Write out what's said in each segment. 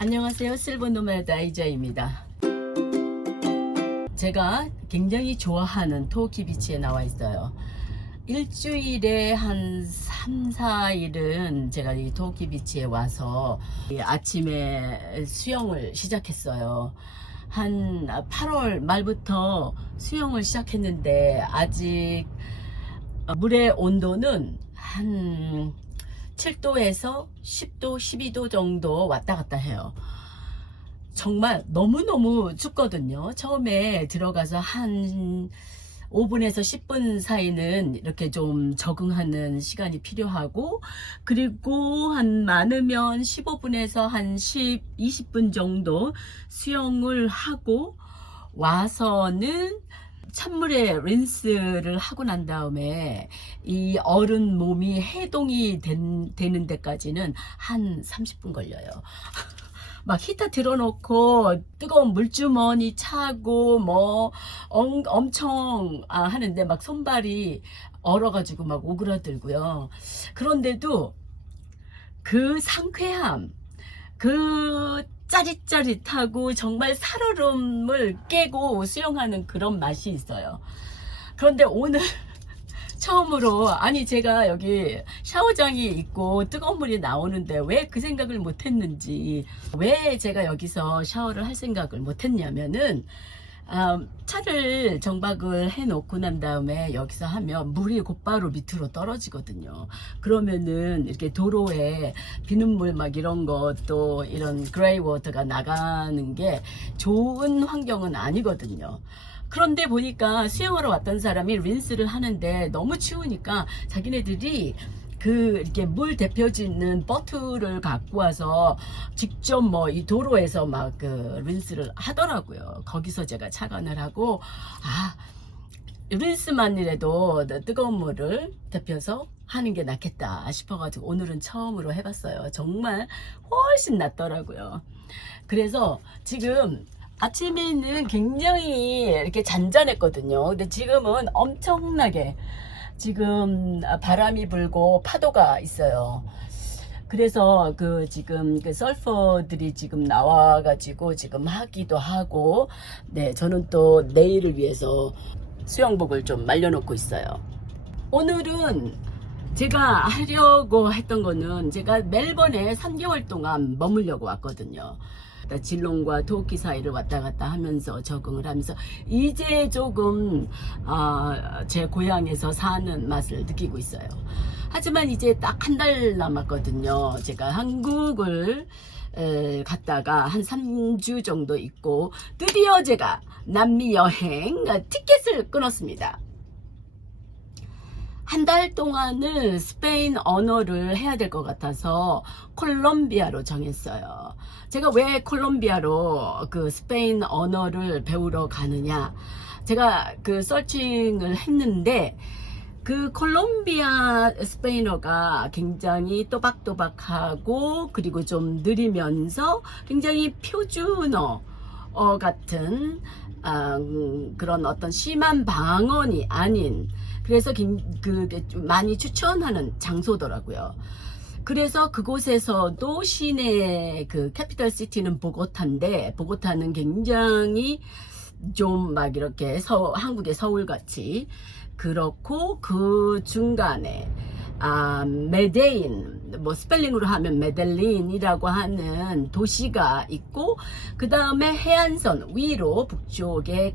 안녕하세요. 실버노마드 아이자입니다. 제가 굉장히 좋아하는 토키비치에 나와 있어요. 일주일에 한 3, 4일은 제가 이 토키비치에 와서 아침에 수영을 시작했어요. 한 8월 말부터 수영을 시작했는데 아직 물의 온도는 한 7도에서 10도, 12도 정도 왔다 갔다 해요. 정말 너무너무 춥거든요. 처음에 들어가서 한 5분에서 10분 사이는 이렇게 좀 적응하는 시간이 필요하고, 그리고 한 많으면 15분에서 한 20분 정도 수영을 하고 와서는 찬물에 린스를 하고 난 다음에 이 얼은 몸이 해동이 되는 데까지는 한 30분 걸려요. 막 히터 틀어놓고 뜨거운 물주머니 차고 뭐 엄청 하는데 막 손발이 얼어가지고 막 오그라들고요. 그런데도 그 상쾌함, 그 짜릿짜릿하고 정말 살얼음을 깨고 수영하는 그런 맛이 있어요. 그런데 오늘 처음으로, 아니 제가 여기 샤워장이 있고 뜨거운 물이 나오는데 왜 그 생각을 못했는지, 왜 제가 여기서 샤워를 할 생각을 못했냐면은 차를 정박을 해 놓고 난 다음에 여기서 하면 물이 곧바로 밑으로 떨어지거든요. 그러면은 이렇게 도로에 비눗물 막 이런 것도 이런 그레이 워터가 나가는 게 좋은 환경은 아니거든요. 그런데 보니까 수영하러 왔던 사람이 린스를 하는데 너무 추우니까 자기네들이 이렇게 물 데펴지는 버틀을 갖고 와서 직접 뭐 이 도로에서 막 린스를 하더라고요. 거기서 제가 착안을 하고, 린스만이라도 뜨거운 물을 데펴서 하는 게 낫겠다 싶어가지고 오늘은 처음으로 해봤어요. 정말 훨씬 낫더라고요. 그래서 지금 아침에는 굉장히 이렇게 잔잔했거든요. 근데 지금은 엄청나게 지금 바람이 불고 파도가 있어요. 그래서 지금 서퍼들이 지금 나와가지고 지금 하기도 하고, 네, 저는 또 내일을 위해서 수영복을 좀 말려놓고 있어요. 오늘은 제가 하려고 했던 거는, 제가 멜번에 3개월 동안 머물려고 왔거든요. 질롱과 토키 사이를 왔다 갔다 하면서 적응을 하면서 이제 조금 제 고향에서 사는 맛을 느끼고 있어요. 하지만 이제 딱 한 달 남았거든요. 제가 한국을 갔다가 한 3주 정도 있고 드디어 제가 남미 여행 티켓을 끊었습니다. 한 달 동안은 스페인 언어를 해야 될 것 같아서 콜롬비아로 정했어요. 제가 왜 콜롬비아로 스페인 언어를 배우러 가느냐, 제가 서칭을 했는데 콜롬비아 스페인어가 굉장히 또박또박하고 그리고 좀 느리면서 굉장히 표준어 같은 그런 어떤 심한 방언이 아닌, 그래서 많이 추천하는 장소더라고요. 그래서 그곳에서도 시내 캐피털 시티는 보고타인데, 보고타는 굉장히 좀 막 이렇게 한국의 서울같이 그렇고, 그 중간에 메데인, 뭐 스펠링으로 하면 메델린이라고 하는 도시가 있고, 그 다음에 해안선 위로 북쪽에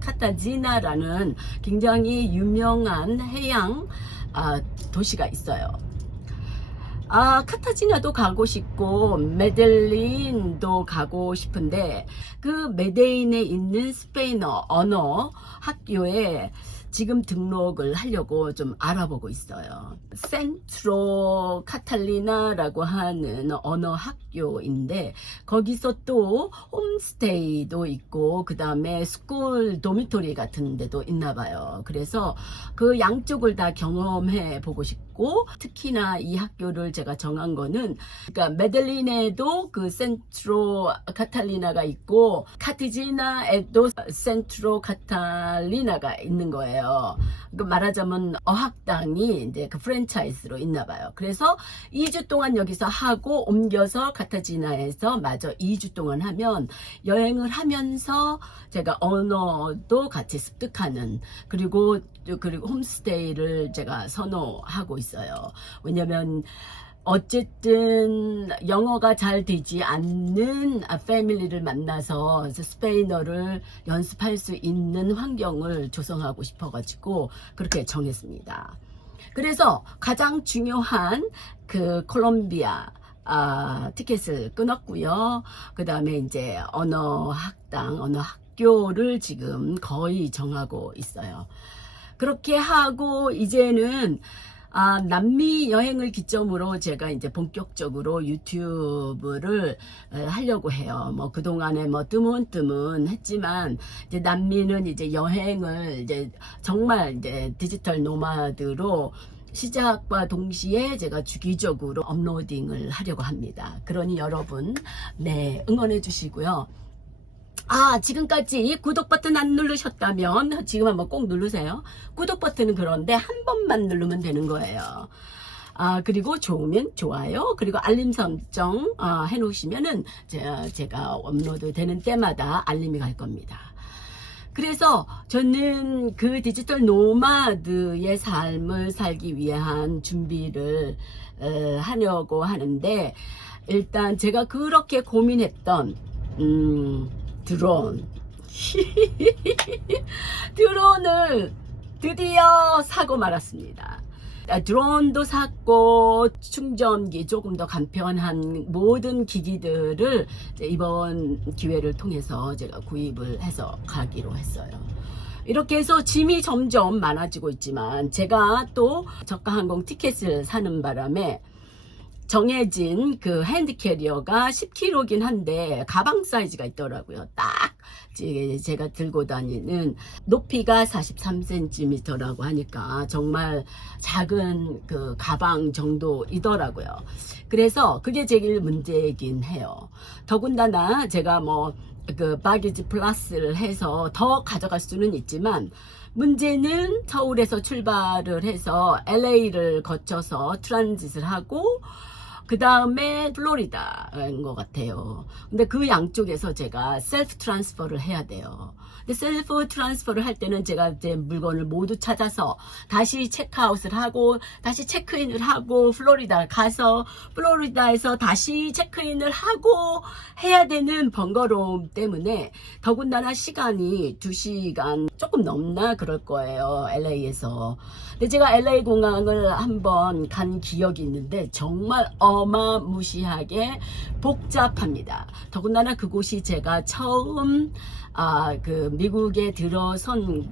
카타지나라는 굉장히 유명한 해양 도시가 있어요. 카타지나도 가고 싶고 메델린도 가고 싶은데, 메데인에 있는 스페인어 언어 학교에 지금 등록을 하려고 좀 알아보고 있어요. 센트로 카탈리나라고 하는 언어 학교인데, 거기서 또 홈스테이도 있고 그 다음에 스쿨 도미토리 같은 데도 있나 봐요. 그래서 양쪽을 다 경험해 보고 싶고, 있고, 특히나 이 학교를 제가 정한 거는, 그러니까 메들린에도 그 센트로 카탈리나가 있고 카티지나에도 센트로 카탈리나가 있는 거예요. 그 말하자면 어학당이 이제 그 프랜차이즈로 있나 봐요. 그래서 2주 동안 여기서 하고 옮겨서 카타지나에서 마저 2주 동안 하면 여행을 하면서 제가 언어도 같이 습득하는, 그리고 홈스테이를 제가 선호하고 있어요. 왜냐면 어쨌든 영어가 잘 되지 않는 패밀리를 만나서 스페인어를 연습할 수 있는 환경을 조성하고 싶어가지고 그렇게 정했습니다. 그래서 가장 중요한 그 콜롬비아 티켓을 끊었고요. 그 다음에 이제 언어 학교를 지금 거의 정하고 있어요. 그렇게 하고 이제는 남미 여행을 기점으로 제가 이제 본격적으로 유튜브를 하려고 해요. 뭐 그동안에 뭐 뜨문뜨문 했지만 이제 남미는 이제 여행을 이제 정말 이제 디지털 노마드로 시작과 동시에 제가 주기적으로 업로딩을 하려고 합니다. 그러니 여러분, 네, 응원해 주시고요. 지금까지 구독 버튼 안 누르셨다면 지금 한번 꼭 누르세요. 구독 버튼은 그런데 한 번만 누르면 되는 거예요. 그리고 좋으면 좋아요. 그리고 알림 설정 해 놓으시면은 제가 업로드 되는 때마다 알림이 갈 겁니다. 그래서 저는 그 디지털 노마드의 삶을 살기 위한 준비를 하려고 하는데, 일단 제가 그렇게 고민했던 드론 드론을 드디어 사고 말았습니다. 드론도 샀고 충전기, 조금 더 간편한 모든 기기들을 이번 기회를 통해서 제가 구입을 해서 가기로 했어요. 이렇게 해서 짐이 점점 많아지고 있지만 제가 또 저가 항공 티켓을 사는 바람에 정해진 그 핸드캐리어가 10kg긴 한데 가방 사이즈가 있더라고요. 딱 제가 들고 다니는 높이가 43cm라고 하니까 정말 작은 그 가방 정도이더라고요. 그래서 그게 제일 문제이긴 해요. 더군다나 제가 뭐 그 바게지 플러스를 해서 더 가져갈 수는 있지만, 문제는 서울에서 출발을 해서 LA를 거쳐서 트랜짓을 하고 그 다음에 플로리다인 것 같아요. 근데 그 양쪽에서 제가 셀프 트랜스퍼를 해야 돼요. 근데 셀프 트랜스퍼를 할 때는 제가 이제 물건을 모두 찾아서 다시 체크아웃을 하고 다시 체크인을 하고 플로리다 가서 플로리다에서 다시 체크인을 하고 해야 되는 번거로움 때문에, 더군다나 시간이 2시간 조금 넘나 그럴 거예요, LA에서. 근데 제가 LA 공항을 한번 간 기억이 있는데 정말 어마무시하게 복잡합니다. 더군다나 그곳이 제가 처음 그 미국에 들어선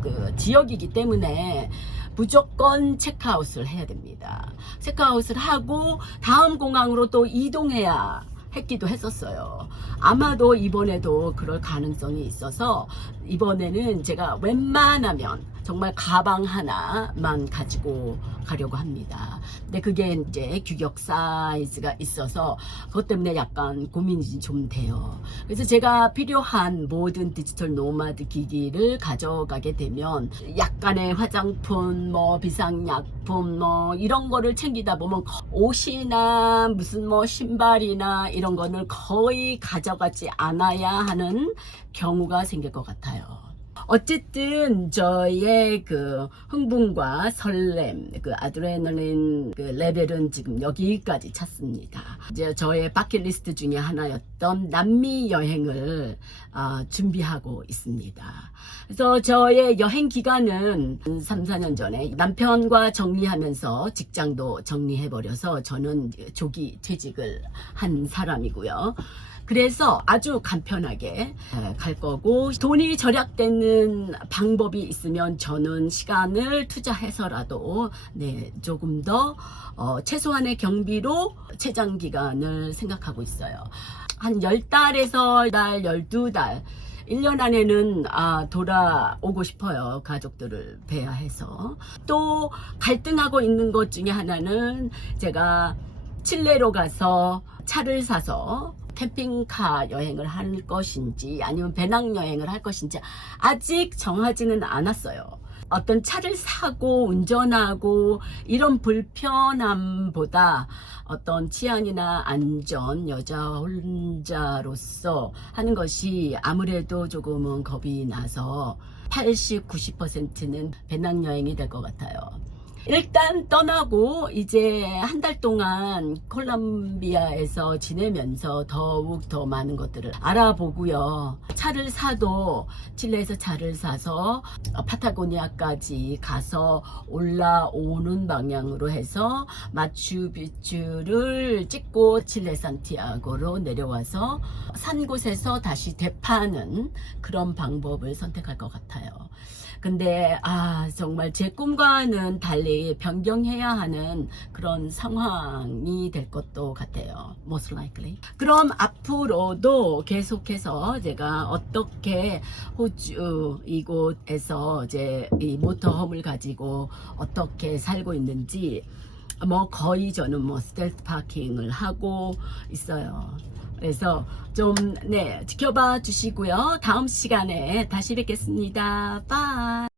그 지역이기 때문에 무조건 체크아웃을 해야 됩니다. 체크아웃을 하고 다음 공항으로 또 이동해야 했기도 했었어요. 아마도 이번에도 그럴 가능성이 있어서 이번에는 제가 웬만하면 정말 가방 하나만 가지고 가려고 합니다. 근데 그게 이제 규격 사이즈가 있어서 그것 때문에 약간 고민이 좀 돼요. 그래서 제가 필요한 모든 디지털 노마드 기기를 가져가게 되면 약간의 화장품, 뭐 비상약품, 뭐 이런 거를 챙기다 보면 옷이나 무슨 뭐 신발이나 이런 거는 거의 가져가지 않아야 하는 경우가 생길 것 같아요. 어쨌든 저의 그 흥분과 설렘, 그 아드레날린 그 레벨은 지금 여기까지 찼습니다. 이제 저의 버킷리스트 중에 하나였던 남미 여행을 준비하고 있습니다. 그래서 저의 여행 기간은 3, 4년 전에 남편과 정리하면서 직장도 정리해버려서 저는 조기 퇴직을 한 사람이고요. 그래서 아주 간편하게 갈 거고, 돈이 절약되는 방법이 있으면 저는 시간을 투자해서라도 조금 더 최소한의 경비로 최장 기간을 생각하고 있어요. 한 10달에서 12달 1년 안에는 돌아오고 싶어요. 가족들을 뵈야 해서. 또 갈등하고 있는 것 중에 하나는 제가 칠레로 가서 차를 사서 캠핑카 여행을 할 것인지 아니면 배낭여행을 할 것인지 아직 정하지는 않았어요. 어떤 차를 사고 운전하고 이런 불편함보다 어떤 치안이나 안전, 여자 혼자로서 하는 것이 아무래도 조금은 겁이 나서 80, 90%는 배낭여행이 될 것 같아요. 일단 떠나고 이제 한 달 동안 콜롬비아에서 지내면서 더욱 더 많은 것들을 알아보고요. 차를 사도 칠레에서 차를 사서 파타고니아까지 가서 올라오는 방향으로 해서 마추픽추를 찍고 칠레 산티아고로 내려와서 산 곳에서 다시 되파는 그런 방법을 선택할 것 같아요. 근데 정말 제 꿈과는 달리 변경해야 하는 그런 상황이 될 것도 같아요. Most likely. 그럼 앞으로도 계속해서 제가 어떻게 호주 이곳에서 이제 이 모터홈을 가지고 어떻게 살고 있는지 거의 저는 스텔스 파킹을 하고 있어요. 그래서 좀 지켜봐 주시고요. 다음 시간에 다시 뵙겠습니다. 바이.